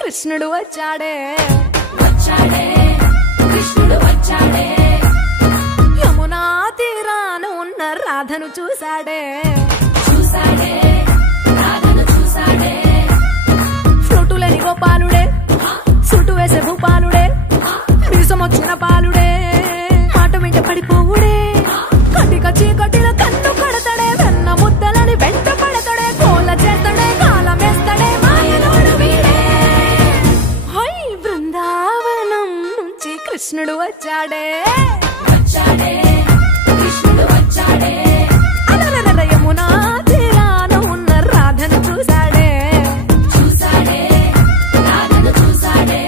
కృష్ణుడు వచ్చాడే కృష్ణుడు వచ్చాడే యమునా తీరాన ఉన్న రాధను చూసాడే రాధను చూసాడే ఫ్లూటులని గోపాలుడే సుటు వేసే భూపాలుడే విరుసమొచ్చిన పాలుడే మాట వెంట పడిపోవుడే కటిక చీకటిల కన్ను కడతాడే వెన్న ముద్దలని వెంట పడతాడే కోల చేస్తాడే కాలమేస్తాడే మాయలోడు వీడే హై బృందావనం నుంచి కృష్ణుడు వచ్చాడే కృష్ణుడు వచ్చాడే యమునా తీరాన ఉన్న రాధను చూసాడే రాధను చూసాడే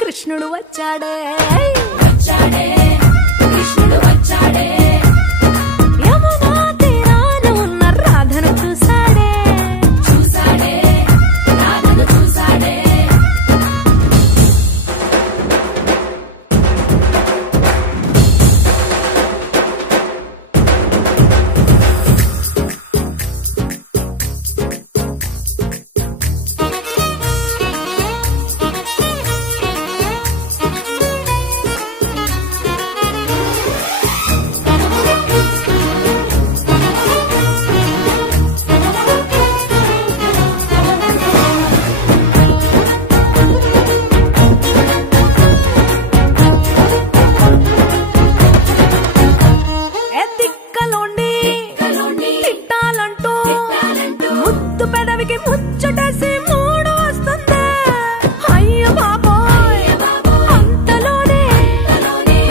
కృష్ణుడు వచ్చాడే కృష్ణుడు వచ్చాడే యమునా తీరాన ఉన్న రాధను చూసాడే రాధను చూసాడే ముద్దు పెదవికి ముచ్చటేసి మూడు వస్తుంది అయ్య బాబోయ్ అంతలోనే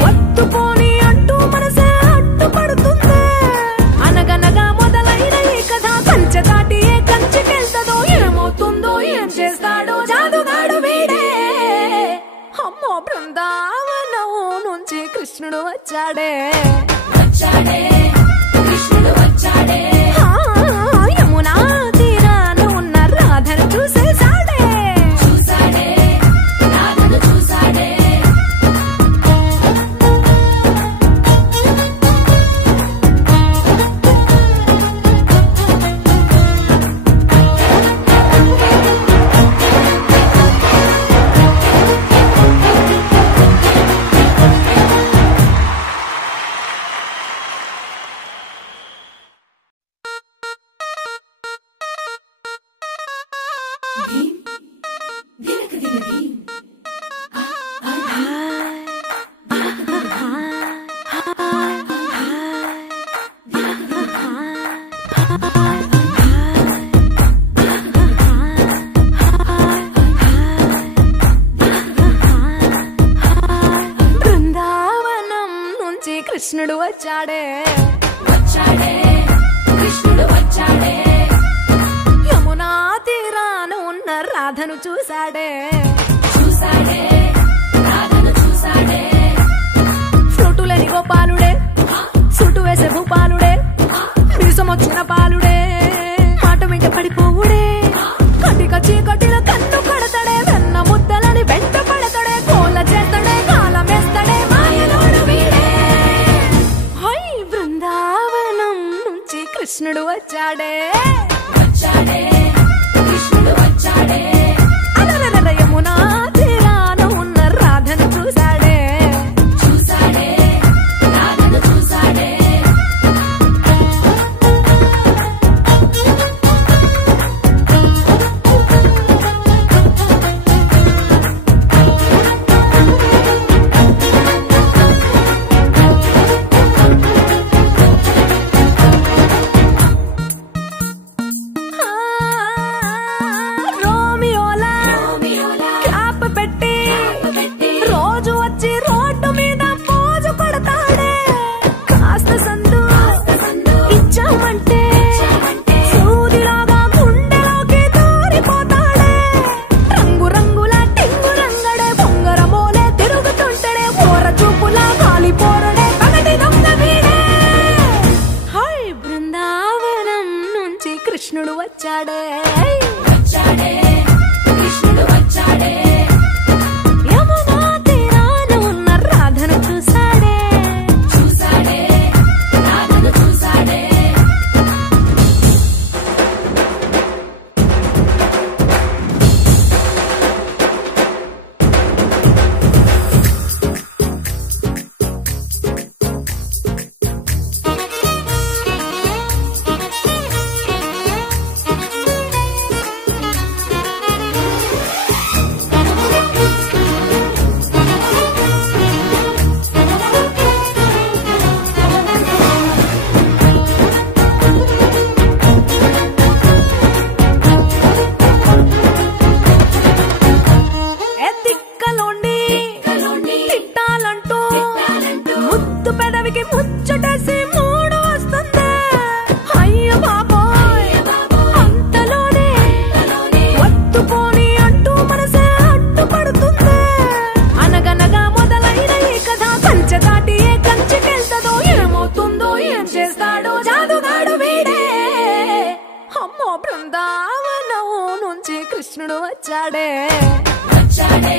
వత్తుపోని అంటూ మనసే అడ్డుపడుతుంది అనగనగా మొదలైన ఈ కథ కంచె దాటి ఏ కంచెకెళ్తదో ఏమవుతుందో ఏం చేస్తాడో జాదుగాడు వీడే అమ్మో బృందావనం నుంచి కృష్ణుడు వచ్చాడే కృష్ణుడు వచ్చాడే యమునా తీరాన ఉన్న రాధను చూసేసాడే రాధను చూసాడే బృందావనం నుంచి కృష్ణుడు వచ్చాడే కృష్ణుడు వచ్చాడే యమునా తీరాన ఉన్న రాధను చూసాడే రాధను చూసాడే ఫ్లూటులని గోపాలుడే సుటు వేసే భూపాలుడే విరుసమొచ్చిన పాలుడే మాట వెంట పడిపోవుడే కటిక చీకటిల కన్ను కడతాడే వెన్న ముద్దలని వెంట పడతాడే కోల చేస్తాడే కాలమేస్తాడే మాయలోడు వీడే హై బృందావనం నుంచి కృష్ణుడు వచ్చాడే కృష్ణుడు వచ్చాడే యమునా తీరాన ఉన్న రాధను చూసాడే కృష్ణుడు వచ్చాడే వచ్చాడే